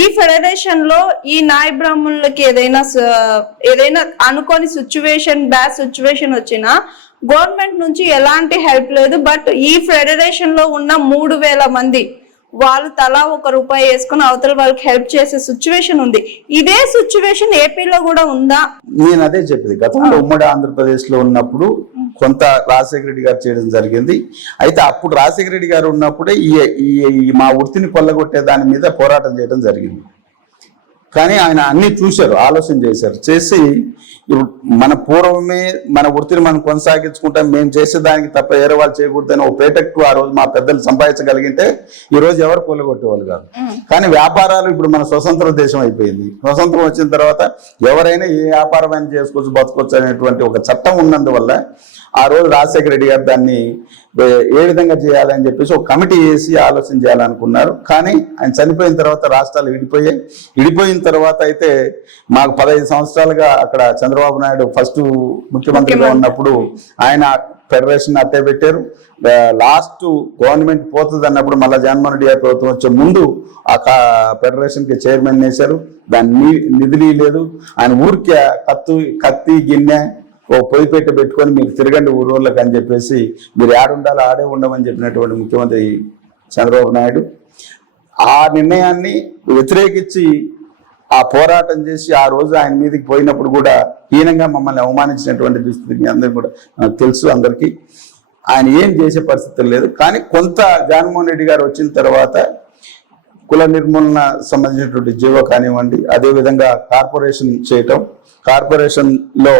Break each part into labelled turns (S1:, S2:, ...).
S1: ఈ ఫెడరేషన్లో ఈ నాయ బ్రాహ్మణులకి ఏదైనా ఏదైనా అనుకోని సిచ్యువేషన్ బ్యాడ్ సిచ్యువేషన్ వచ్చినా గవర్నమెంట్ నుంచి ఎలాంటి హెల్ప్ లేదు. బట్ ఈ ఫెడరేషన్లో ఉన్న మూడు వేల మంది వాళ్ళు తలా ఒక రూపాయి వేసుకుని అవతల వాళ్ళకి హెల్ప్ చేసే సిచ్యువేషన్ ఉంది. ఇదే సిచ్యువేషన్ ఏపీలో కూడా ఉందా?
S2: నేను అదే చెప్పింది. గతంలో ఉమ్మడి ఆంధ్రప్రదేశ్లో ఉన్నప్పుడు కొంత రాజశేఖర రెడ్డి గారు చేయడం జరిగింది. అయితే అప్పుడు రాజశేఖర రెడ్డి గారు ఉన్నప్పుడే ఈ ఈ- మా వృత్తిని కొల్లగొట్టే దాని మీద పోరాటం చేయడం జరిగింది. కానీ ఆయన అన్ని చూశారు ఆలోచన చేశారు. చేసి ఇప్పుడు మన పూర్వమే మన వృత్తిని మనం కొనసాగించుకుంటాం మేము చేసే దానికి తప్ప వేరే వాళ్ళు చేయకూడదని ఒక పేటెక్ట్ ఆ రోజు మా పెద్దలు సంపాదించగలిగితే ఈ రోజు ఎవరు కూలగొట్టేవాళ్ళు కాదు. కానీ వ్యాపారాలు ఇప్పుడు మన స్వతంత్ర దేశం అయిపోయింది. స్వతంత్రం వచ్చిన తర్వాత ఎవరైనా ఏ వ్యాపారం అయినా చేసుకోవచ్చు బతకొచ్చు అనేటువంటి ఒక చట్టం ఉన్నందువల్ల ఆ రోజు రాజశేఖర రెడ్డి గారు దాన్ని ఏ- విధంగా చేయాలని చెప్పేసి ఒక కమిటీ వేసి ఆలోచన చేయాలనుకున్నారు. కానీ ఆయన చనిపోయిన తర్వాత రాష్ట్రాలు విడిపోయాయి. విడిపోయిన తర్వాత అయితే మాకు పదహైదు సంవత్సరాలుగా అక్కడ చంద్రబాబు నాయుడు ఫస్ట్ ముఖ్యమంత్రిగా ఉన్నప్పుడు ఆయన ఫెడరేషన్ అట్టే పెట్టారు. లాస్ట్ గవర్నమెంట్ పోతుంది అన్నప్పుడు మళ్ళీ జగన్మోహన్ రెడ్డి గారి ప్రభుత్వం వచ్చే ముందు ఆ ఫెడరేషన్కి చైర్మన్ వేశారు. దాని ని- నిధులు లేదు ఆయన ఊరికే కత్తు కత్తి గిన్నె ఓ పొయ్యి పెట్ట పెట్టుకొని మీరు తిరగండి ఊరోళ్ళకి అని చెప్పేసి మీరు ఆడుండాలి ఆడే ఉండమని చెప్పినటువంటి ముఖ్యమంత్రి చంద్రబాబు నాయుడు ఆ నిర్ణయాన్ని వ్యతిరేకించి ఆ పోరాటం చేసి ఆ రోజు ఆయన మీదకి పోయినప్పుడు కూడా హీనంగా మమ్మల్ని అవమానించినటువంటి దుస్థితి మీ అందరికీ కూడా నాకు తెలుసు అందరికీ. ఆయన ఏం చేసే పరిస్థితి లేదు. కానీ కొంత జగన్మోహన్ రెడ్డి గారు వచ్చిన తర్వాత కుల నిర్మూలన సంబంధించినటువంటి జీవో కానివ్వండి అదేవిధంగా కార్పొరేషన్ చేయటం కార్పొరేషన్లో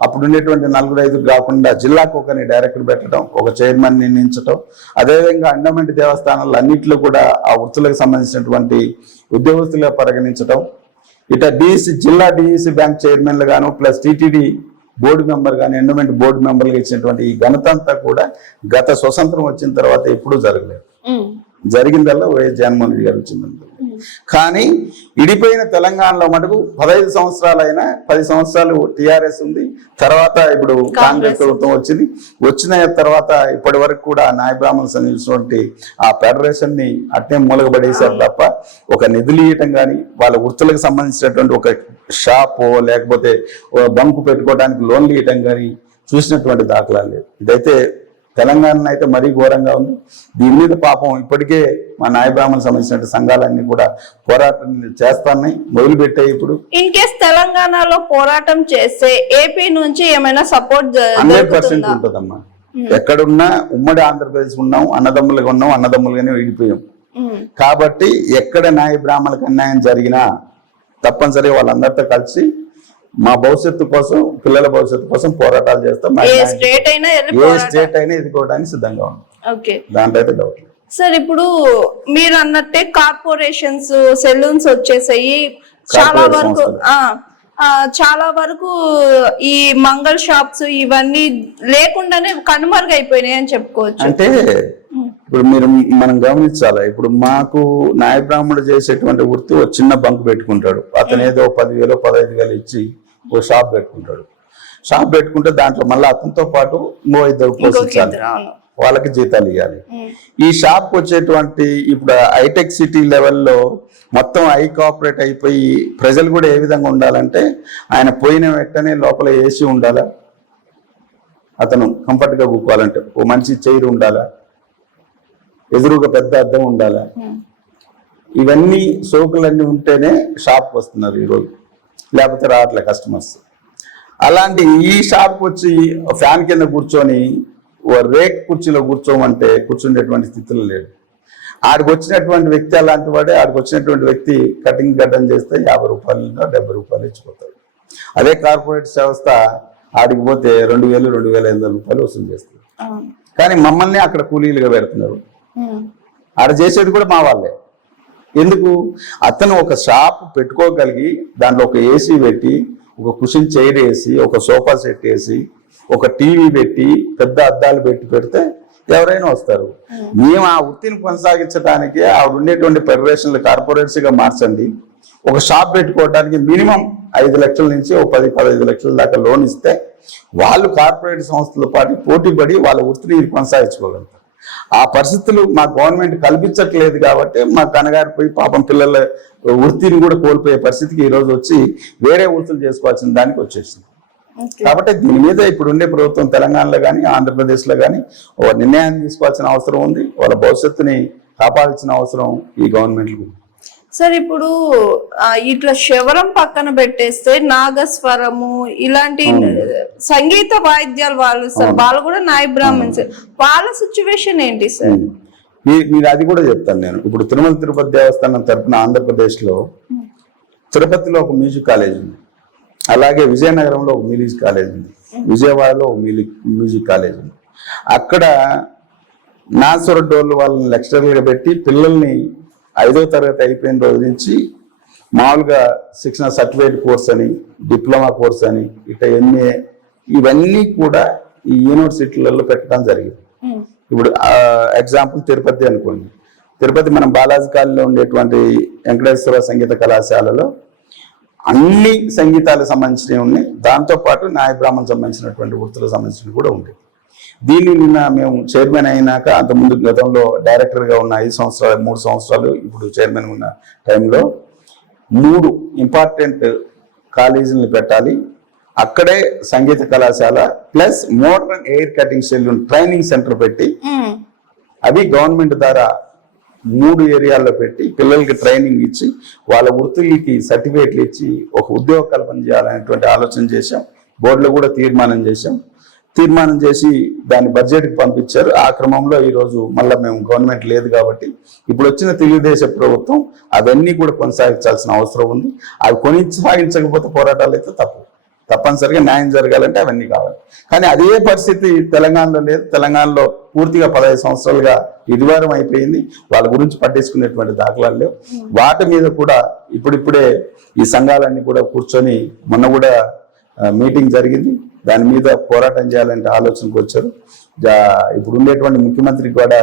S2: అప్పుడు ఉండేటువంటి నలుగురు ఐదు కాకుండా జిల్లాకు ఒకరిని డైరెక్టర్ పెట్టడం ఒక చైర్మన్ నియమించటం అదేవిధంగా అండమెంట్ దేవస్థానాలు అన్నింటిలో కూడా ఆ వృత్తులకు సంబంధించినటువంటి ఉద్యోగస్తులుగా పరిగణించడం ఇట డిఎస్సి జిల్లా డిఎస్సి బ్యాంక్ చైర్మన్లు గాను ప్లస్ టీటీడీ బోర్డు మెంబర్ కానీ ఎండోమెంట్ బోర్డు మెంబర్గా ఇచ్చినటువంటి ఈ ఘనత అంతా కూడా గత స్వతంత్రం వచ్చిన తర్వాత ఎప్పుడూ జరగలేదు. జరిగిందల్లా వైఎస్ జగన్మోహన్ రెడ్డి గారు వచ్చిందండి కానీ ఇడిపోయిన తెలంగాణలో మటుకు పదహైదు సంవత్సరాలైనా పది సంవత్సరాలు టిఆర్ఎస్ ఉంది. తర్వాత ఇప్పుడు కాంగ్రెస్. ప్రభుత్వం వచ్చింది. వచ్చిన తర్వాత ఇప్పటి వరకు కూడా నాయ బ్రాహ్మణ్ సంబంధించినటువంటి ఆ ఫెడరేషన్ని అట్నే మూలగబడేశారు తప్ప ఒక నిధులు ఇవ్వటం కానీ వాళ్ళ వృత్తులకు సంబంధించినటువంటి ఒక షాప్ లేకపోతే బంకు పెట్టుకోవడానికి లోన్లు ఇవ్వటం కానీ చూసినటువంటి దాఖలాలు లేవు. ఇదైతే తెలంగాణ అయితే మరీ ఘోరంగా ఉంది. దీని మీద పాపం ఇప్పటికే మా నాయ బ్రాహ్మణ్ సంబంధించిన సంఘాలన్నీ కూడా పోరాటం చేస్తున్నాయి. మొదలు పెట్టాయి ఇప్పుడు.
S1: ఇన్ కేస్ తెలంగాణలో పోరాటం చేస్తే ఏపీ నుంచి ఏమైనా సపోర్ట్
S2: హండ్రెడ్ పర్సెంట్ ఉంటుందమ్మా. ఎక్కడున్నా ఉమ్మడి ఆంధ్రప్రదేశ్ ఉన్నాం అన్నదమ్ములుగా ఉన్నాం అన్నదమ్ములుగానే విడిపోయాం. కాబట్టి ఎక్కడ న్యాయ బ్రాహ్మణులకు అన్యాయం జరిగినా తప్పనిసరి వాళ్ళందరితో కలిసి మా భవిష్యత్తు కోసం పిల్లల భవిష్యత్తు కోసం పోరాటాలు చేస్తాం.
S1: ఏ స్టేట్ అయినా
S2: ఏ
S1: పోరాటం
S2: స్టేట్ అయినా ఎదుర్కోవడానికి సిద్ధంగా ఉన్నాం.
S1: ఓకే.
S2: దాంట్లో అయితే డౌట్
S1: సార్ ఇప్పుడు మీరు అన్నట్టే కార్పొరేషన్స్ సెలూన్స్ వచ్చేసాయి. చాలా వరకు చాలా వరకు ఈ మంగళ షాప్స్ ఇవన్నీ లేకుండానే కనుమరుగైపోయినాయి అని చెప్పుకోవచ్చు.
S2: అంటే ఇప్పుడు మీరు మనం గమనించాలి? ఇప్పుడు మాకు న్యాయ బ్రాహ్మణుడు చేసేటువంటి వృత్తి ఒక చిన్న బంక్ పెట్టుకుంటాడు. అతను ఏదో పదివేలు పదహైదు వేలు ఇచ్చి ఓ షాప్ పెట్టుకుంటాడు. షాప్ పెట్టుకుంటే దాంట్లో మళ్ళీ అతనితో పాటు ఇంకో ఇద్దరు పోషించాలి. వాళ్ళకి జీతాలు ఇవ్వాలి. ఈ షాప్ వచ్చేటువంటి ఇప్పుడు హైటెక్ సిటీ లెవెల్లో మొత్తం ఐ కోఆపరేట్ అయిపోయి ప్రజలు కూడా ఏ విధంగా ఉండాలంటే ఆయన పోయిన వెంటనే లోపల ఏసీ ఉండాలా? అతను కంఫర్ట్గా కూకోవాలంటే ఓ మంచి చైర్ ఉండాలా? ఎదురుగా పెద్ద అద్దం ఉండాలా
S1: ఉమ్.
S2: ఇవన్నీ సోకులన్నీ ఉంటేనే షాప్కి వస్తున్నారు ఈరోజు లేకపోతే రావట్లే కస్టమర్స్ అలాంటి ఈ షాప్కి వచ్చి ఫ్యాన్ కింద కూర్చొని ఓ రేక్ కుర్చీలో కూర్చోమంటే కూర్చుండేటువంటి స్థితిలో లేడు ఆడికి వచ్చినటువంటి వ్యక్తి అలాంటి వాడే ఆడికి వచ్చినటువంటి వ్యక్తి కటింగ్ గడ్డం చేస్తే యాభై రూపాయలు డెబ్బై రూపాయలు ఇచ్చిపోతాడు అదే కార్పొరేట్ వ్యవస్థ ఆడికి పోతే రెండు వేలు రెండు వేల ఐదు వందల రూపాయలు వసూలు చేస్తుంది
S1: అవును.
S2: కానీ మమ్మల్ని అక్కడ కూలీలుగా పెడుతున్నారు. ఆడ చేసేది కూడా మా వాళ్ళే. ఎందుకు? అతను ఒక షాప్ పెట్టుకోగలిగి దాంట్లో ఒక ఏసీ పెట్టి ఒక కుషన్ చైర్ వేసి ఒక సోఫా సెట్ వేసి ఒక టీవీ పెట్టి పెద్ద అద్దాలు పెట్టి పెడితే ఎవరైనా వస్తారు. మేము ఆ వృత్తిని కొనసాగించడానికి ఆవిడ ఉండేటువంటి ఫెడరేషన్లు కార్పొరేట్స్గా మార్చండి. ఒక షాప్ పెట్టుకోవడానికి మినిమం ఐదు లక్షల నుంచి ఒక పది పదహైదు లక్షల దాకా లోన్ ఇస్తే వాళ్ళు కార్పొరేట్ సంస్థలతో పాటు పోటీ పడి వాళ్ళ వృత్తిని కొనసాగించుకోగలుగుతారు. ఆ పరిస్థితులు మా గవర్నమెంట్ కల్పించట్లేదు కాబట్టి మా కనగారిపోయి పాపం పిల్లల వృత్తిని కూడా కోల్పోయే పరిస్థితికి ఈ రోజు వచ్చి వేరే వృత్తులు చేసుకోవాల్సిన దానికి వచ్చేసింది. కాబట్టి దీని మీద ఇప్పుడు ఉండే ప్రభుత్వం తెలంగాణలో కానీ ఆంధ్రప్రదేశ్లో కానీ ఒక నిర్ణయం తీసుకోవాల్సిన అవసరం ఉంది. వాళ్ళ భవిష్యత్తుని కాపాడాల్సిన అవసరం ఈ గవర్నమెంట్కి ఉంది.
S1: సార్ ఇప్పుడు ఇట్లా శవరం పక్కన పెట్టేస్తే నాగస్వరము ఇలాంటి సంగీత వాయిద్యాలు వాళ్ళు సార్ వాళ్ళు కూడా నాయ బ్రాహ్మణ్స్ వాళ్ళ సిచ్యువేషన్ ఏంటి సార్?
S2: మీరు అది కూడా చెప్తాను నేను. ఇప్పుడు తిరుమల తిరుపతి దేవస్థానం తరపున ఆంధ్రప్రదేశ్లో తిరుపతిలో ఒక మ్యూజిక్ కాలేజ్ ఉంది. అలాగే విజయనగరంలో ఒక మ్యూజిక్ కాలేజ్ ఉంది. విజయవాడలో ఒక మ్యూజిక్ మ్యూజిక్ కాలేజ్ ఉంది. అక్కడ నాసుర డోర్లు వాళ్ళని లెక్చరర్లుగా పెట్టి పిల్లల్ని ఐదో తరగతి అయిపోయిన రోజు నుంచి మామూలుగా శిక్షణ సర్టిఫికేట్ కోర్స్ అని డిప్లొమా కోర్స్ అని ఇట్లా ఎంఏ ఇవన్నీ కూడా ఈ యూనివర్సిటీలలో పెట్టడం జరిగింది.
S1: ఉమ్.
S2: ఇప్పుడు ఎగ్జాంపుల్ తిరుపతి అనుకోండి. తిరుపతి మనం బాలాజీ కాలనీలో ఉండేటువంటి వెంకటేశ్వర సంగీత కళాశాలలో అన్ని సంగీతాలకు సంబంధించినవి ఉన్నాయి. దాంతో పాటు న్యాయ సంబంధించినటువంటి వృత్తులకు సంబంధించినవి కూడా ఉంటాయి. దీన్ని నిన్న మేము చైర్మన్ అయినాక అంతకుముందు గతంలో డైరెక్టర్గా ఉన్న ఐదు సంవత్సరాలు మూడు సంవత్సరాలు ఇప్పుడు చైర్మన్ ఉన్న టైంలో మూడు ఇంపార్టెంట్ కాలేజీలను పెట్టాలి. అక్కడే సంగీత కళాశాల plus modern hair cutting saloon training centre పెట్టి. అవి గవర్నమెంట్ ద్వారా మూడు ఏరియాల్లో పెట్టి పిల్లలకి ట్రైనింగ్ ఇచ్చి వాళ్ళ వృత్తులకి సర్టిఫికేట్లు ఇచ్చి ఒక ఉద్యోగ కల్పన చేయాలనేటువంటి ఆలోచన చేశాం. బోర్డులో కూడా తీర్మానం చేశాం. తీర్మానం చేసి దాన్ని బడ్జెట్కి పంపించారు. ఆ క్రమంలో ఈరోజు మళ్ళీ మేము గవర్నమెంట్ లేదు కాబట్టి ఇప్పుడు వచ్చిన తెలుగుదేశం ప్రభుత్వం అవన్నీ కూడా కొనసాగించాల్సిన అవసరం ఉంది. అవి కొనసాగించకపోతే పోరాటాలు అయితే తప్పు. తప్పనిసరిగా న్యాయం జరగాలంటే అవన్నీ కావాలి. కానీ అదే పరిస్థితి తెలంగాణలో లేదు. తెలంగాణలో పూర్తిగా పదహైదు సంవత్సరాలుగా ఇదివారం అయిపోయింది. వాళ్ళ గురించి పట్టించుకునేటువంటి దాఖలాలు లేవు. వాటి మీద కూడా ఇప్పుడిప్పుడే ఈ సంఘాలన్నీ కూడా కూర్చొని మొన్న కూడా మీటింగ్ జరిగింది. దాని మీద పోరాటం చేయాలంటే ఆలోచనకు వచ్చారు. ఇప్పుడు ఉండేటువంటి ముఖ్యమంత్రికి కూడా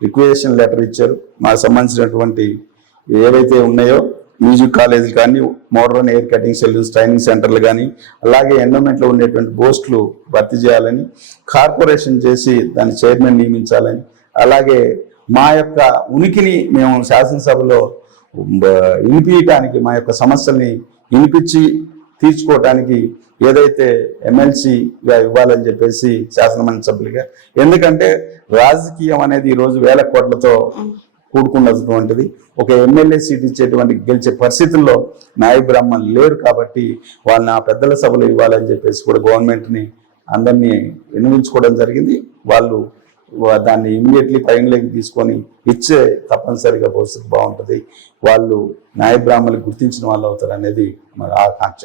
S2: రిక్వేషన్ లెటర్ ఇచ్చారు. మాకు సంబంధించినటువంటి ఏవైతే ఉన్నాయో మ్యూజిక్ కాలేజీలు కానీ modern hair cutting saloons training సెంటర్లు కానీ అలాగే ఎండోమెంట్లో ఉండేటువంటి పోస్టులు భర్తీ చేయాలని కార్పొరేషన్ చేసి దాని చైర్మన్ నియమించాలని అలాగే మా యొక్క ఉనికిని మేము శాసనసభలో వినిపించడానికి మా యొక్క సమస్యల్ని వినిపించి తీర్చుకోవటానికి ఏదైతే ఎమ్మెల్సీగా ఇవ్వాలని చెప్పేసి శాసనమండలి సభ్యులుగా ఎందుకంటే రాజకీయం అనేది ఈరోజు రోజు వేల కోట్లతో కూడుకున్నటువంటిది. ఒక ఎమ్మెల్యే సీట్ ఇచ్చేటువంటి గెలిచే పరిస్థితుల్లో నాయ బ్రాహ్మణులు లేరు కాబట్టి వాళ్ళని ఆ పెద్దల సభలు ఇవ్వాలని చెప్పేసి కూడా గవర్నమెంట్ని అందరినీ వినిపించుకోవడం జరిగింది. వాళ్ళు దాన్ని ఇమ్మీడియట్లీ పరిగణలోకి తీసుకొని ఇచ్చే తప్పనిసరిగా భవిష్యత్తు బాగుంటుంది. వాళ్ళు న్యాయ బ్రాహ్మణులు గుర్తించిన వాళ్ళు అవుతారు అనేది మన ఆకాంక్ష